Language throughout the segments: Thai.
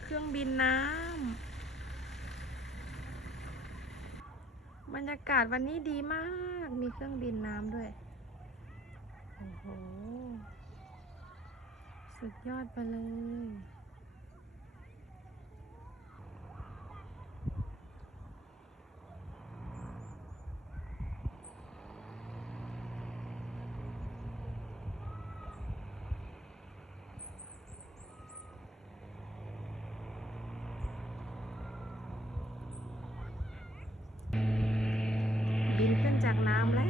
เครื่องบินน้ำบรรยากาศวันนี้ดีมาก มีเครื่องบินน้ำด้วย โอ้โห สุดยอดไปเลย บินขึ้นจากน้ำแล้ว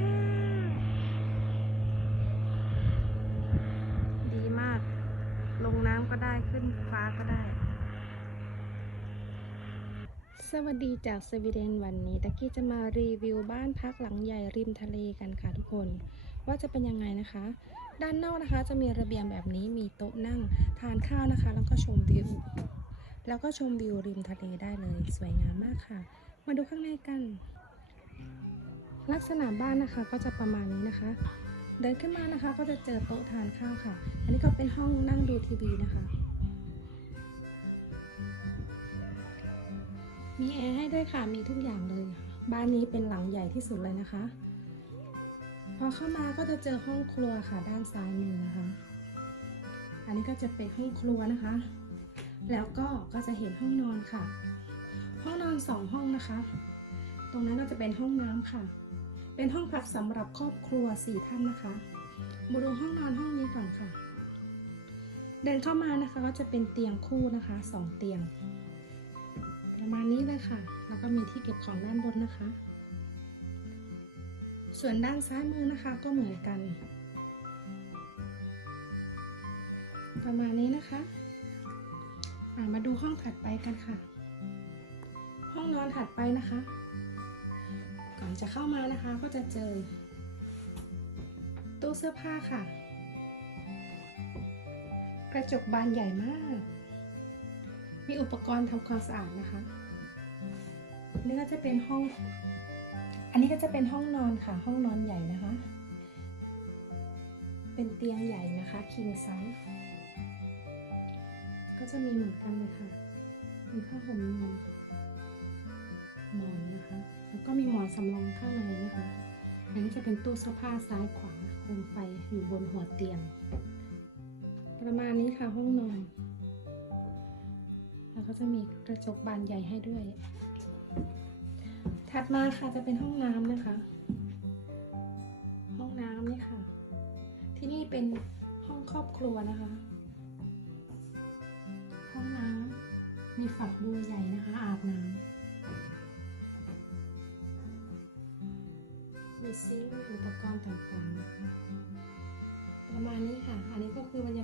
ดีมาก ลงน้ำก็ได้ขึ้นฟ้าก็ได้ สวัสดีจากสวีเดนวันนี้ตะกี้จะมารีวิวบ้านพักหลังใหญ่ริมทะเลกันค่ะทุกคน ว่าจะเป็นยังไงนะคะ ด้านนอกนะคะจะมีระเบียงแบบนี้มีโต๊ะนั่งทานข้าวนะคะ แล้วก็ชมวิว แล้วก็ชมวิวริมทะเลได้เลย สวยงามมากค่ะ มาดูข้างในกัน ลักษณะบ้านนะคะก็จะประมาณนี้นะคะ เดินขึ้นมานะคะ ก็จะเจอโต๊ะทานข้าวค่ะ อันนี้ก็เป็นห้องนั่งดูทีวีนะคะ มีแอร์ให้ด้วยค่ะ มีทุกอย่างเลย บ้านนี้เป็นหลังใหญ่ที่สุดเลยนะคะ พอเข้ามาก็จะเจอห้องครัวค่ะ ด้านซ้ายมือนะคะ อันนี้ก็จะเป็นห้องครัวนะคะ แล้วก็ก็จะเห็นห้องนอนค่ะ ห้องนอนสองห้องนะคะ ตรงนั้นก็จะเป็นห้องน้ำค่ะ เป็นห้องพักสำหรับครอบครัวสี่ท่านนะคะมาดูห้องนอนห้องนี้ก่อนค่ะ เดินเข้ามานะคะก็จะเป็นเตียงคู่นะคะสองเตียง ประมาณนี้เลยค่ะ แล้วก็มีที่เก็บของด้านบนนะคะ ส่วนด้านซ้ายมือนะคะก็เหมือนกัน ประมาณนี้นะคะมาดูห้องถัดไปกันค่ะ ห้องนอนถัดไปนะคะ จะเข้ามานะคะก็จะเจอ ตู้เสื้อผ้าค่ะ กระจกบานใหญ่มาก มีอุปกรณ์ทำความสะอาดนะคะนี่ก็จะเป็นห้อง อันนี้ก็จะเป็นห้องนอนค่ะ ห้องนอนใหญ่นะคะ เป็นเตียงใหญ่นะคะ king size ก็จะมีเหมือนกันเลยค่ะมีผ้าห่มนอน อสำรองข้างในนะคะอันนี้จะเป็นตู้เสื้อผ้าซ้ายขวาโคมไฟอยู่บนหัวเตียง ประมาณนี้ค่ะห้องนอน แล้วก็จะมีกระจกบานใหญ่ให้ด้วย ถัดมาค่ะจะเป็นห้องน้ำนะคะ ห้องน้ำนี่ค่ะ ที่นี่เป็นห้องครอบครัวนะคะ ห้องน้ำมีฝักบัวใหญ่นะคะ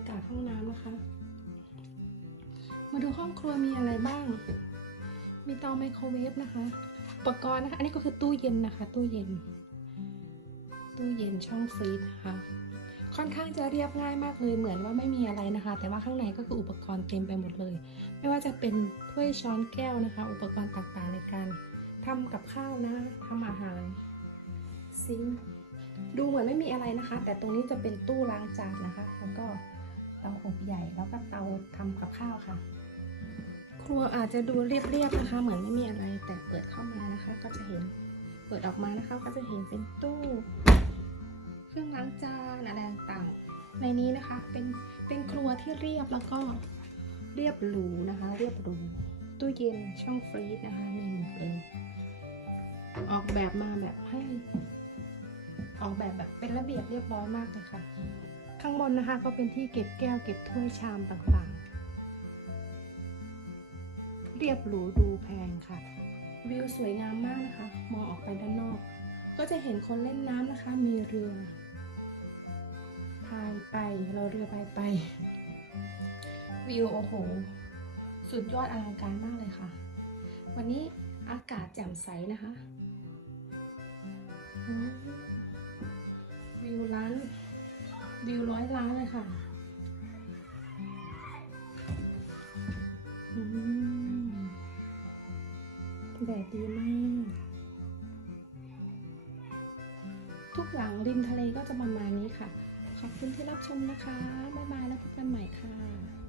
ยากาศห้องน้ำนะคะ มาดูห้องครัวมีอะไรบ้าง มีเตาไมโครเวฟนะคะ อุปกรณ์นะคะ อันนี้ก็คือตู้เย็นนะคะ ตู้เย็น ตู้เย็นช่องฟรีซนะคะ ค่อนข้างจะเรียบง่ายมากเลย เหมือนว่าไม่มีอะไรนะคะ แต่ว่าข้างในก็คืออุปกรณ์เต็มไปหมดเลย ไม่ว่าจะเป็นถ้วยช้อนแก้วนะคะ อุปกรณ์ต่างๆในการทำกับข้าวนะทำอาหารซิงดูเหมือนไม่มีอะไรนะคะ แต่ตรงนี้จะเป็นตู้ล้างจานนะคะ แล้วก็ เตาอบใหญ่แล้วก็เตาทำกับข้าวค่ะ ครัวอาจจะดูเรียบๆนะคะ เหมือนไม่มีอะไรแต่เปิดเข้ามานะคะ ก็จะเห็นเปิดออกมานะคะ ก็จะเห็นเป็นตู้ เครื่องล้างจานอะไรต่างๆในนี้นะคะ เป็นเป็นครัวที่เรียบแล้วก็เรียบหรูนะคะ เรียบหรูตู้เย็นช่องฟรีซนะคะมีหมดเลยออกแบบมาแบบให้ ออกแบบแบบเป็นระเบียบเรียบร้อยมากเลยค่ะ ข้างบนนะคะก็เป็นที่เก็บแก้วเก็บถ้วยชามต่างๆ เรียบหรูดูแพงค่ะ วิวสวยงามมากนะคะ มองออกไปด้านนอก ก็จะเห็นคนเล่นน้ำนะคะ มีเรือพายไปเราเรือพายไป วิวโอ้โห สุดยอดอลังการมากเลยค่ะ วันนี้อากาศแจ่มใสนะคะวิวล้าน วิวร้อยล้านเลยค่ะแดดดีมาก ทุกหลังริมทะเลก็จะประมาณนี้ค่ะ ขอบคุณที่รับชมนะคะ บ๊ายบายแล้วพบกันใหม่ค่ะ